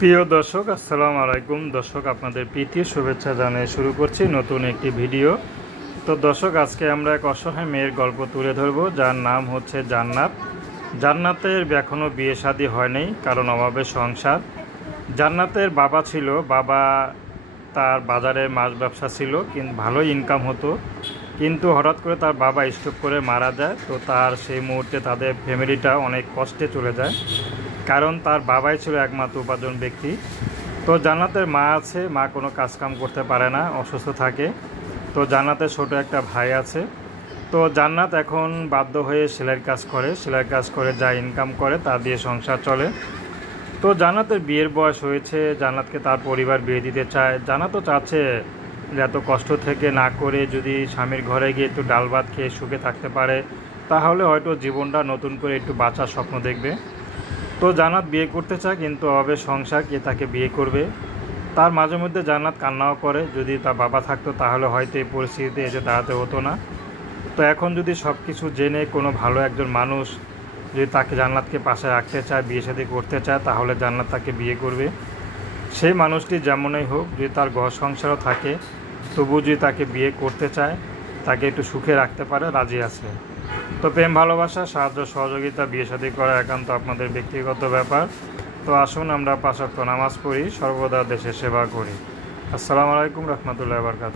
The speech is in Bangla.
প্রিয় দর্শক, আসসালামু আলাইকুম। দর্শক, আপনাদের প্রীতি শুভেচ্ছা জানিয়ে শুরু করছি নতুন একটি ভিডিও। তো দর্শক, আজকে আমরা এক অসহায় মেয়ের গল্প তুলে ধরব, যার নাম হচ্ছে জান্নাত। জান্নাতের এখনও বিয়ে শাদী হয়নি, কারণ অভাবে সংসার। জান্নাতের বাবা ছিল, বাবা তার বাজারে মাছ ব্যবসা ছিল, কিন্তু ভালোই ইনকাম হতো। কিন্তু হঠাৎ করে তার বাবা স্ট্রোক করে মারা যায়। তো তার সেই মুহূর্তে তাদের ফ্যামিলিটা অনেক কষ্টে চলে যায়, কারণ তার বাবাই ছিল একমাত্র উপার্জন ব্যক্তি। তো জান্নাতের মা আছে, মা কোনো কাজকাম করতে পারে না, অসুস্থ থাকে। তো জান্নাতের ছোট একটা ভাই আছে। তো জান্নাত এখন বাধ্য হয়ে সেলাইয়ের কাজ করে যা ইনকাম করে তা দিয়ে সংসার চলে। তো জান্নাতের বিয়ের বয়স হয়েছে, জান্নাতকে তার পরিবার বিয়ে দিতে চায়। জান্নাতও চাচ্ছে যে এত কষ্ট থেকে না করে যদি স্বামীর ঘরে গিয়ে একটু ডাল ভাত খেয়ে সুখে থাকতে পারে, তাহলে হয়তো জীবনটা নতুন করে একটু বাঁচার স্বপ্ন দেখবে। তো জান্নাত বিয়ে করতে চায়, কিন্তু অভাবে সংসার, কে তাকে বিয়ে করবে। তার মাঝে মধ্যে জান্নাত কান্নাও করে, যদি তার বাবা থাকতো তাহলে হয়তো এই পরিস্থিতিতে এসে দাঁড়াতে হতো না। তো এখন যদি সব কিছু জেনে কোনো ভালো একজন মানুষ যদি তাকে জান্নাতকে পাশে রাখতে চায়, বিয়ে শাদী করতে চায়, তাহলে জান্নাত তাকে বিয়ে করবে। সেই মানুষটি যেমনই হোক, যদি তার ঘর সংসারও থাকে, তবু যদি তাকে বিয়ে করতে চায়, তাকে একটু সুখে রাখতে পারে, রাজি আছে। তো প্রেম ভালোবাসা, সাহায্য সহযোগিতা, বিয়ে শাদী করা একান্ত আপনাদের ব্যক্তিগত ব্যাপার। তো আসুন আমরা ৫ ওয়াক্ত নামাজ পড়ি, সর্বদা দেশের সেবা করি। আসসালামু আলাইকুম রহমতুল্লাহি ওয়া বারাকাতুহু।